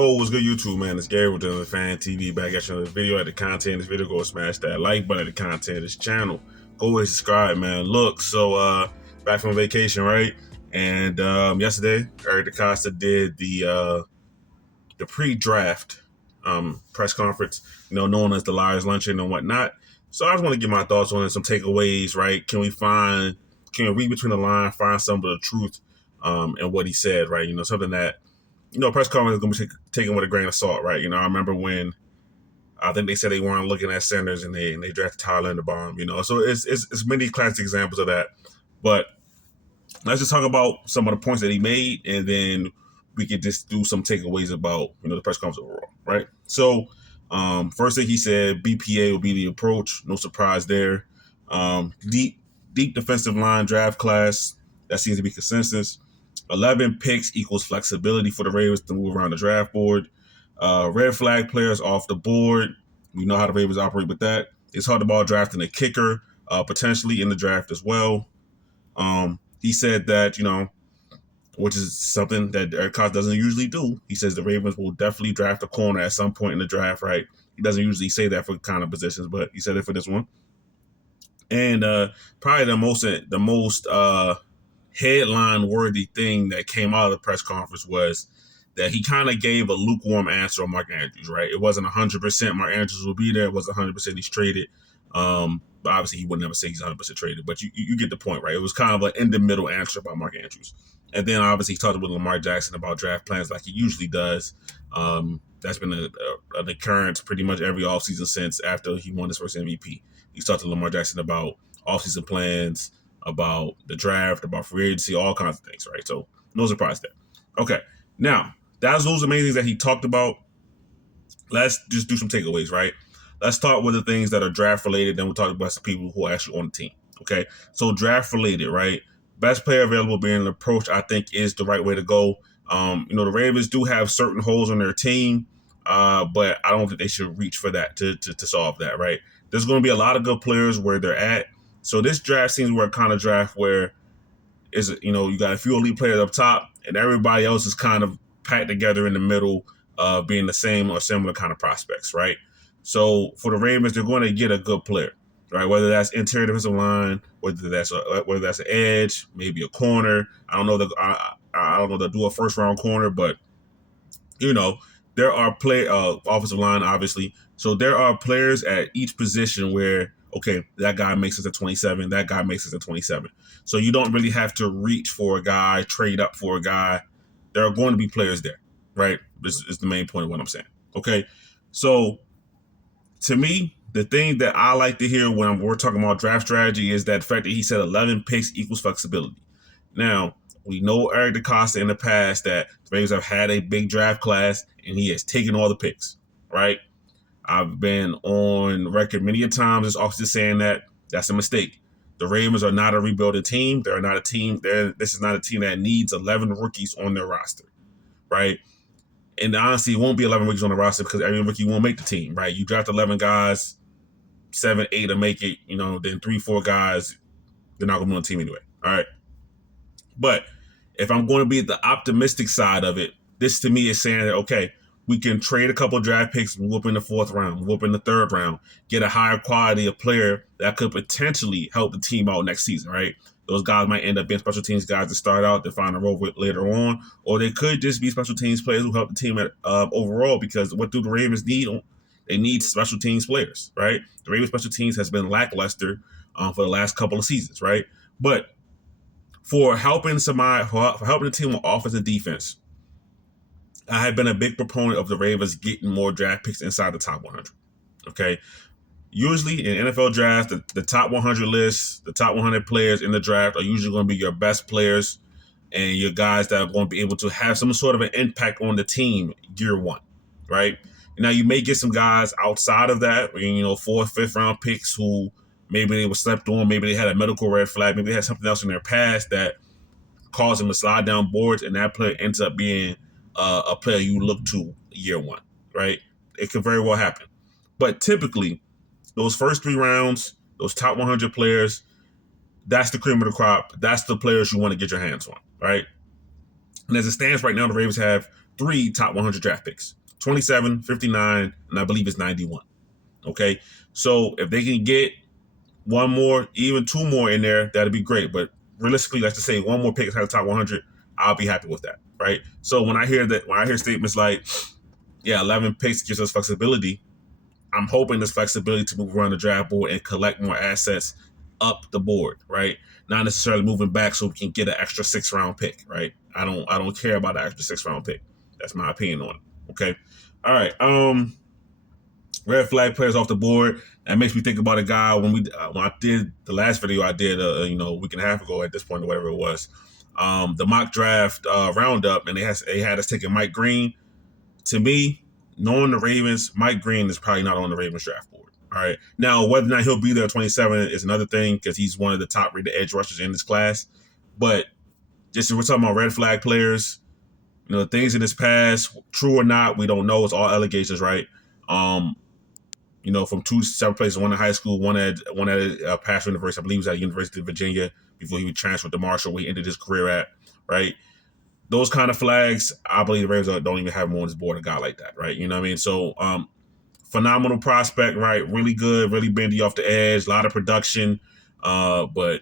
Oh, what's good, YouTube, man? It's Gary with the Fan TV back at you another video. At the content of this video, go smash that like button at the content of this channel. Go ahead and subscribe, man. Look, back from vacation, right? And yesterday, Eric DeCosta did the pre-draft press conference, known as the Liars Luncheon and whatnot. So I just want to get my thoughts on it, some takeaways, right? Can we read between the lines, find some of the truth in what he said, right? Something that press conference is going to be taken with a grain of salt, right? I remember when I think they said they weren't looking at Sanders and they drafted Tyler in the bomb, So it's many classic examples of that. But let's just talk about some of the points that he made, and then we could just do some takeaways about the press conference overall, right? So first thing he said, BPA will be the approach. No surprise there. Deep defensive line draft class. That seems to be consensus. 11 picks equals flexibility for the Ravens to move around the draft board. Red flag players off the board. We know how the Ravens operate with that. It's hard about drafting a kicker, potentially in the draft as well. He said that, which is something that Eric Cox doesn't usually do. He says the Ravens will definitely draft a corner at some point in the draft, right? He doesn't usually say that for kind of positions, but he said it for this one. And probably the most headline-worthy thing that came out of the press conference was that he kind of gave a lukewarm answer on Mark Andrews, right? It wasn't 100% Mark Andrews will be there. It wasn't 100% he's traded. But obviously he would never say he's 100% traded. But you get the point, right? It was kind of an in-the-middle answer about Mark Andrews. And then obviously he talked with Lamar Jackson about draft plans like he usually does. That's been an occurrence pretty much every offseason since after he won his first MVP. He's talked to Lamar Jackson about offseason plans, about the draft, about free agency, all kinds of things, right? So no surprise there. Okay, now those are the main things that he talked about. Let's just do some takeaways, right? Let's start with the things that are draft related, then we'll talk about some people who are actually on the team. Okay, so draft related, right? Best player available being an approach, I think, is the right way to go. The Ravens do have certain holes on their team, but I don't think they should reach for that to solve that, right? There's going to be a lot of good players where they're at. So this draft seems where a kind of draft where you got a few elite players up top and everybody else is kind of packed together in the middle, being the same or similar kind of prospects, right? So for the Ravens, they're going to get a good player, right? Whether that's interior defensive line, whether that's an edge, maybe a corner. I don't know they'll do a first round corner, but there are offensive line, obviously. So there are players at each position where, okay, that guy makes us at 27, that guy makes us at 27. So you don't really have to reach for a guy, trade up for a guy. There are going to be players there, right? This is the main point of what I'm saying. Okay, so to me, the thing that I like to hear when we're talking about draft strategy is that fact that he said 11 picks equals flexibility. Now, we know Eric DeCosta in the past that the Ravens have had a big draft class and he has taken all the picks, right? I've been on record many a times as often saying that that's a mistake. The Ravens are not a rebuilding team. They're not a team. This is not a team that needs 11 rookies on their roster, right? And honestly, it won't be 11 rookies on the roster because every rookie won't make the team, right? You draft 11 guys, 7, 8 to make it, then 3, 4 guys, they're not going to be on the team anyway, all right? But if I'm going to be at the optimistic side of it, this to me is saying that, okay, we can trade a couple of draft picks, move up in the 4th round, move up in the 3rd round, get a higher quality of player that could potentially help the team out next season, right? Those guys might end up being special teams guys to start out to find a role with later on, or they could just be special teams players who help the team overall, because what do the Ravens need? They need special teams players, right? The Ravens special teams has been lackluster for the last couple of seasons, right? But for helping the team on offense and defense, I have been a big proponent of the Ravens getting more draft picks inside the top 100. Okay. Usually in NFL drafts, the top 100 lists, the top 100 players in the draft are usually going to be your best players and your guys that are going to be able to have some sort of an impact on the team year one, right? Now, you may get some guys outside of that, 4th, 5th round picks who maybe they were slept on, maybe they had a medical red flag, maybe they had something else in their past that caused them to slide down boards, and that player ends up being a player you look to year one, right? It could very well happen. But typically, those first 3 rounds, those top 100 players, that's the cream of the crop. That's the players you want to get your hands on, right? And as it stands right now, the Ravens have 3 top 100 draft picks: 27, 59, and I believe it's 91. Okay. So if they can get one more, even 2 more in there, that'd be great. But realistically, let's just say one more pick inside the top 100, I'll be happy with that. Right. So when I hear statements like, yeah, 11 picks gives us flexibility, I'm hoping this flexibility to move around the draft board and collect more assets up the board, right? Not necessarily moving back so we can get an extra 6 round pick, right? I don't care about the extra 6 round pick. That's my opinion on it. Okay. All right. Red flag players off the board. That makes me think about a guy when I did the last video I did a week and a half ago at this point or whatever it was. The mock draft roundup, and they had us taking Mike Green. To me, knowing the Ravens, Mike Green is probably not on the Ravens draft board. All right. Now, whether or not he'll be there at 27 is another thing because he's one of the top rated edge rushers in this class. But just if we're talking about red flag players, things in his past, true or not, we don't know. It's all allegations, right? From 2 separate places, one in high school, one at Paschal University. I believe he was at University of Virginia before he would transfer to Marshall, where he ended his career at, right? Those kind of flags, I believe the Ravens don't even have him on his board, a guy like that, right? You know what I mean? So, phenomenal prospect, right? Really good, really bendy off the edge, a lot of production, but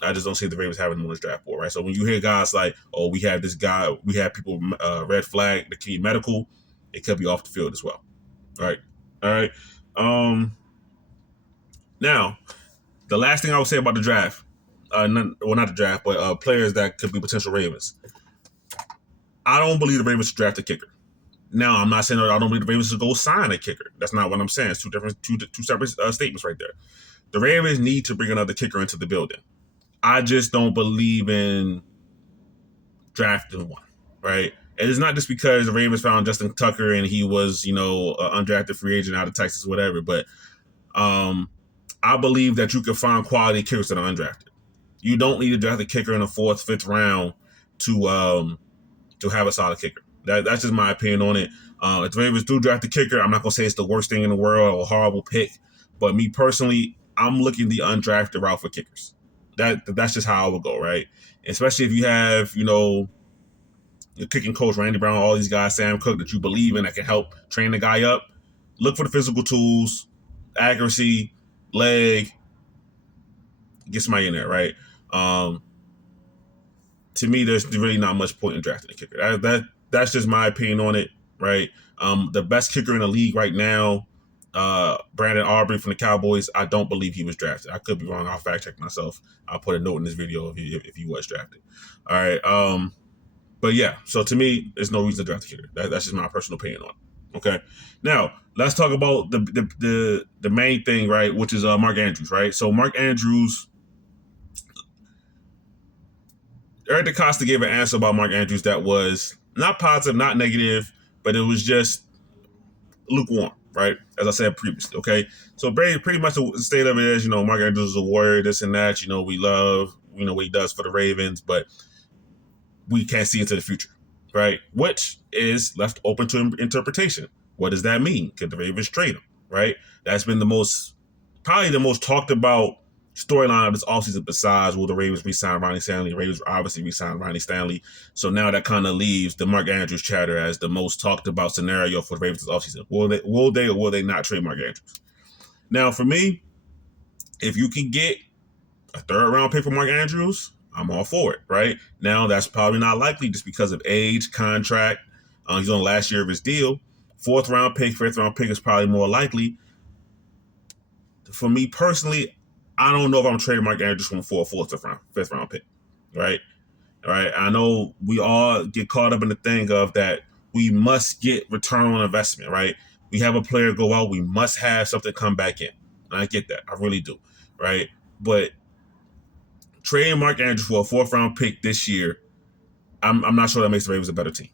I just don't see the Ravens having him on his draft board, right? So when you hear guys like, oh, we have this guy, we have people red flag, the key medical, it could be off the field as well, right? All right. Now, the last thing I would say about the draft, not the draft, but players that could be potential Ravens. I don't believe the Ravens should draft a kicker. Now, I'm not saying that I don't believe the Ravens should go sign a kicker. That's not what I'm saying. It's two separate statements right there. The Ravens need to bring another kicker into the building. I just don't believe in drafting one, right? And it's not just because the Ravens found Justin Tucker and he was, an undrafted free agent out of Texas, whatever. But I believe that you can find quality kickers that are undrafted. You don't need to draft a kicker in the 4th, 5th round to have a solid kicker. That's just my opinion on it. If the Ravens do draft a kicker, I'm not gonna say it's the worst thing in the world or a horrible pick, but me personally, I'm looking the undrafted route for kickers. That's just how I would go, right? Especially if you have, your kicking coach Randy Brown, all these guys, Sam Cook, that you believe in that can help train the guy up. Look for the physical tools, accuracy, leg, get somebody in there, right? To me, there's really not much point in drafting a kicker. That's just my opinion on it, right? The best kicker in the league right now, Brandon Aubrey from the Cowboys, I don't believe he was drafted. I could be wrong. I'll fact check myself. I'll put a note in this video if he was drafted. All right. But yeah, so to me, there's no reason to draft a kicker. That's just my personal opinion on it. Okay. Now let's talk about the main thing, right? Which is Mark Andrews, right? So Mark Andrews. Eric DeCosta gave an answer about Mark Andrews that was not positive, not negative, but it was just lukewarm, right? As I said previously, okay? So pretty much the state of it is, Mark Andrews is a warrior, this and that. We love, what he does for the Ravens, but we can't see into the future, right? Which is left open to interpretation. What does that mean? Could the Ravens trade him, right? That's been probably the most talked about storyline of this offseason besides will the Ravens re-sign Ronnie Stanley. The Ravens obviously re-signed Ronnie Stanley. So now that kind of leaves the Mark Andrews chatter as the most talked about scenario for the Ravens this offseason. Will they or will they not trade Mark Andrews? Now, for me, if you can get a 3rd round pick for Mark Andrews, I'm all for it, right? Now, that's probably not likely just because of age, contract. He's on the last year of his deal. 4th round pick, 5th round pick is probably more likely. For me personally, I don't know if I'm trading Mark Andrews for a 4th or 5th round pick, right? All right. I know we all get caught up in the thing of that we must get return on investment, right? We have a player go out, we must have something come back in. And I get that. I really do, right? But trading Mark Andrews for a 4th round pick this year, I'm not sure that makes the Ravens a better team,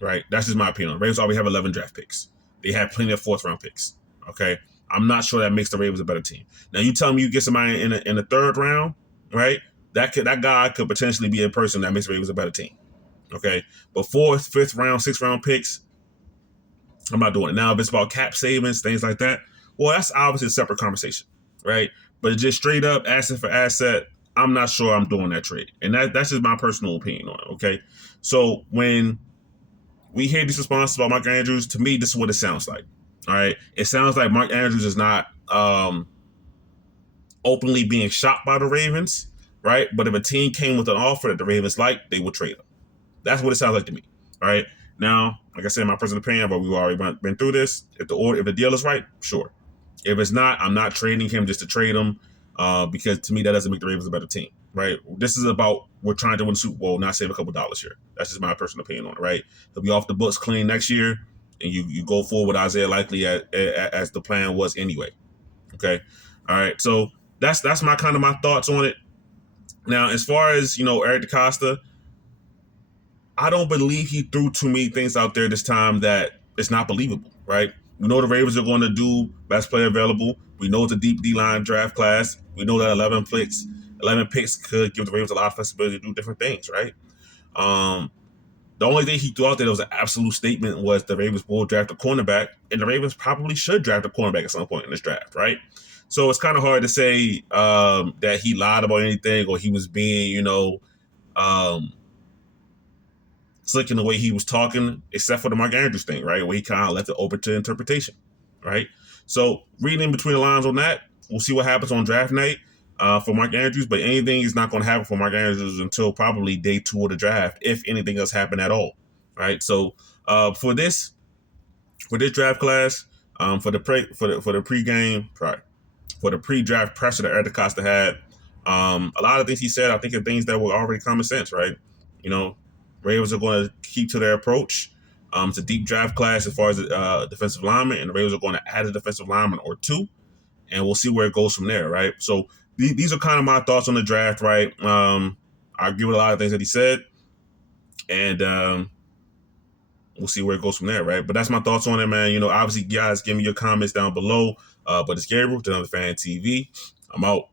right? That's just my opinion. The Ravens already have 11 draft picks. They have plenty of 4th round picks, okay? I'm not sure that makes the Ravens a better team. Now, you tell me you get somebody in the 3rd round, right? That guy could potentially be a person that makes the Ravens a better team, okay? But 4th, 5th round, 6th round picks, I'm not doing it. Now, if it's about cap savings, things like that, well, that's obviously a separate conversation, right? But just straight up asset for asset, I'm not sure I'm doing that trade. And that's just my personal opinion on it. Okay. So when we hear these responses about Mark Andrews, to me, this is what it sounds like. All right. It sounds like Mark Andrews is not openly being shopped by the Ravens, right? But if a team came with an offer that the Ravens liked, they would trade him. That's what it sounds like to me. All right. Now, like I said, my personal opinion, but we've already been through this. If the deal is right, sure. If it's not, I'm not trading him just to trade him, because to me that doesn't make the Ravens a better team, right? This is about we're trying to win the Super Bowl, not save a couple dollars here. That's just my personal opinion on it, right? He'll be off the books clean next year, and you go forward with Isaiah Likely as the plan was anyway. Okay, all right. So that's my kind of my thoughts on it. Now, as far as Eric DeCosta, I don't believe he threw too many things out there this time that it's not believable, right? We know the Ravens are going to do best player available. We know it's a deep D-line draft class. We know that 11 picks could give the Ravens a lot of flexibility to do different things, right? Um, the only thing he threw out there that was an absolute statement was the Ravens will draft a cornerback, and the Ravens probably should draft a cornerback at some point in this draft, right? So it's kind of hard to say that he lied about anything or he was being, um, slick in the way he was talking, except for the Mark Andrews thing, right? Where he kind of left it open to interpretation, right? So reading between the lines on that, we'll see what happens on draft night for Mark Andrews. But anything is not going to happen for Mark Andrews until probably day 2 of the draft, if anything else happen at all, right? So for this draft class, for the pregame, sorry, for the pre-draft pressure that Eric Costa had. A lot of things he said, I think, are things that were already common sense, right? You know, Ravens are going to keep to their approach. It's a deep draft class as far as defensive lineman, and the Ravens are going to add a defensive lineman or two, and we'll see where it goes from there, right? So these are kind of my thoughts on the draft, right? I agree with a lot of things that he said, and we'll see where it goes from there, right? But that's my thoughts on it, man. Obviously, guys, give me your comments down below. But it's Gabriel, another Fan TV. I'm out.